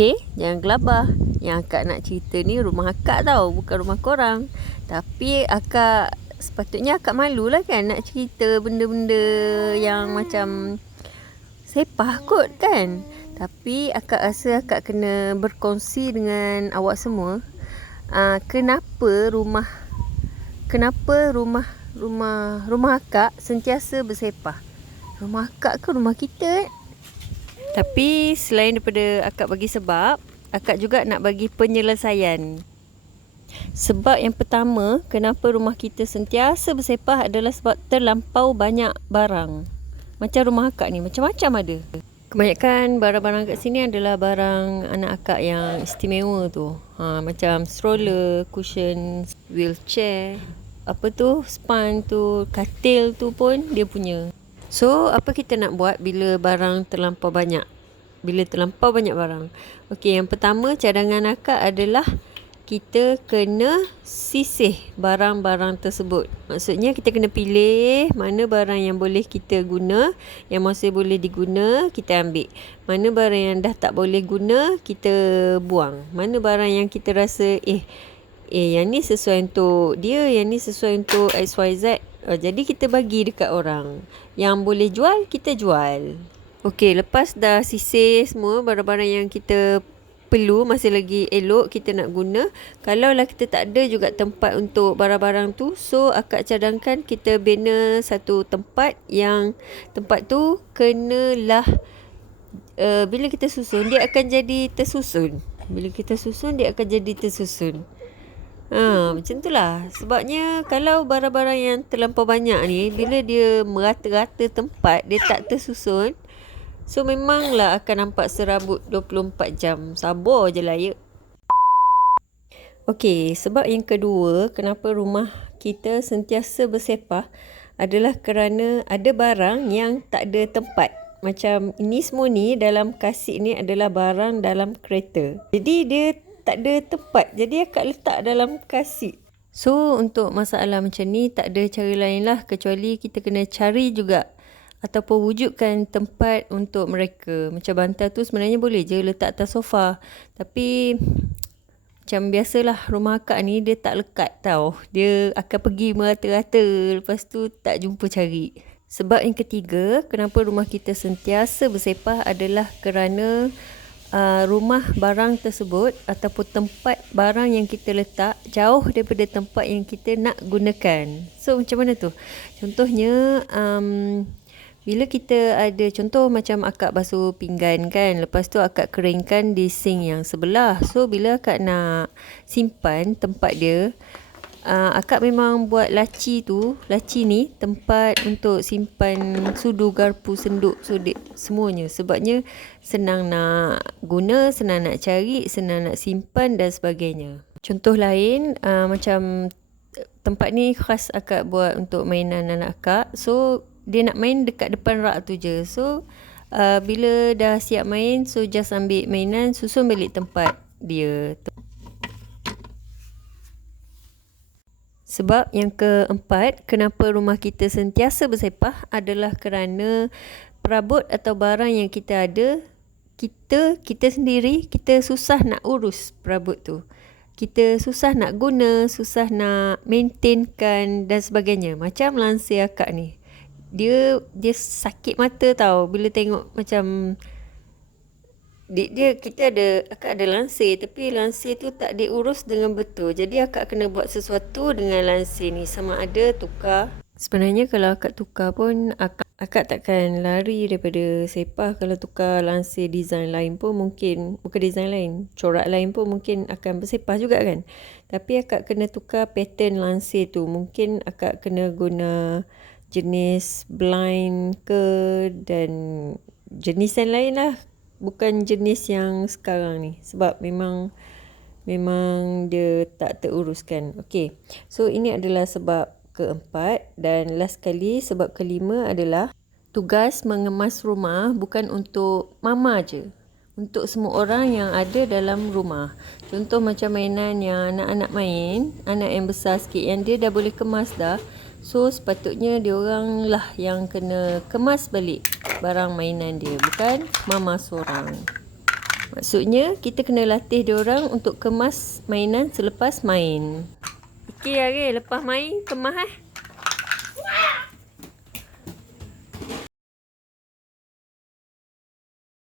Okey, jangan gelabah. Yang akak nak cerita ni rumah akak tau, bukan rumah korang. Tapi akak, sepatutnya akak malu lah kan nak cerita benda-benda yang macam sepah kot kan. Tapi akak rasa akak kena berkongsi dengan awak semua. Kenapa rumah akak sentiasa bersepah. Rumah akak ke rumah kita? Tapi selain daripada akak bagi sebab, akak juga nak bagi penyelesaian. Sebab yang pertama, kenapa rumah kita sentiasa bersepah adalah sebab terlampau banyak barang. Macam rumah akak ni, macam-macam ada. Kebanyakan barang-barang kat sini adalah barang anak akak yang istimewa tu. Macam stroller, cushion, wheelchair, span tu, katil tu pun dia punya. So, apa kita nak buat bila barang terlampau banyak? Bila terlampau banyak barang. Okey, yang pertama cadangan akak adalah kita kena sisih barang-barang tersebut. Maksudnya kita kena pilih mana barang yang boleh kita guna, yang masih boleh diguna, kita ambil. Mana barang yang dah tak boleh guna, kita buang. Mana barang yang kita rasa yang ni sesuai untuk dia, yang ni sesuai untuk XYZ. Jadi kita bagi dekat orang. Yang boleh jual, kita jual. Okey, lepas dah sisir semua barang-barang yang kita perlu, masih lagi elok kita nak guna. Kalau lah kita tak ada juga tempat untuk barang-barang tu, so akak cadangkan kita bina satu tempat yang tempat tu kenalah bila kita susun, dia akan jadi tersusun. Bila kita susun, dia akan jadi tersusun. Macam tu lah. Sebabnya kalau barang-barang yang terlampau banyak ni, bila dia merata-rata tempat, dia tak tersusun, so memanglah akan nampak serabut 24 jam. Sabar je lah ya. Okey, sebab yang kedua, kenapa rumah kita sentiasa bersepah adalah kerana ada barang yang tak ada tempat. Macam ini semua ni dalam kasut ni adalah barang dalam kereta. Jadi dia tak ada tempat. Jadi akak letak dalam kasut. So untuk masalah macam ni tak ada cara lain lah kecuali kita kena cari juga ataupun wujudkan tempat untuk mereka. Macam bantal tu sebenarnya boleh je letak atas sofa. Tapi macam biasalah rumah akak ni dia tak lekat tau. Dia akan pergi merata-rata, lepas tu tak jumpa cari. Sebab yang ketiga, kenapa rumah kita sentiasa bersepah adalah kerana rumah barang tersebut ataupun tempat barang yang kita letak jauh daripada tempat yang kita nak gunakan. So macam mana tu? Contohnya bila kita ada, contoh macam akak basuh pinggan kan, lepas tu akak keringkan di sink yang sebelah. So bila akak nak simpan tempat dia, akak memang buat laci ni tempat untuk simpan sudu, garpu, senduk, sudik, semuanya. Sebabnya senang nak guna, senang nak cari, senang nak simpan dan sebagainya. Contoh lain, macam tempat ni khas akak buat untuk mainan anak akak. So dia nak main dekat depan rak tu je. So bila dah siap main, so just ambil mainan, susun balik tempat dia. Sebab yang keempat, kenapa rumah kita sentiasa bersepah adalah kerana perabot atau barang yang kita ada, kita sendiri, kita susah nak urus perabot tu. Kita susah nak guna, susah nak maintainkan dan sebagainya. Macam lansir akak ni. Dia sakit mata tau bila tengok macam akak ada lansir, tapi lansir tu tak diurus dengan betul. Jadi akak kena buat sesuatu dengan lansir ni, sama ada tukar. Sebenarnya kalau akak tukar pun akak takkan lari daripada sepah. Kalau tukar lansir design lain pun mungkin, bukan design lain, corak lain pun mungkin akan bersepah juga kan. Tapi akak kena tukar pattern lansir tu. Mungkin akak kena guna jenis blind ke, dan jenis yang lain lah, bukan jenis yang sekarang ni. Sebab memang dia tak teruruskan. Okey, so ini adalah sebab keempat. Dan last kali, sebab kelima adalah tugas mengemas rumah bukan untuk mama je, untuk semua orang yang ada dalam rumah. Contoh macam mainan yang anak-anak main, anak yang besar sikit, yang dia dah boleh kemas dah, so sepatutnya diorang lah yang kena kemas balik barang mainan dia, bukan mama seorang. Maksudnya kita kena latih diorang untuk kemas mainan selepas main. Okey Ari, lepas main kemas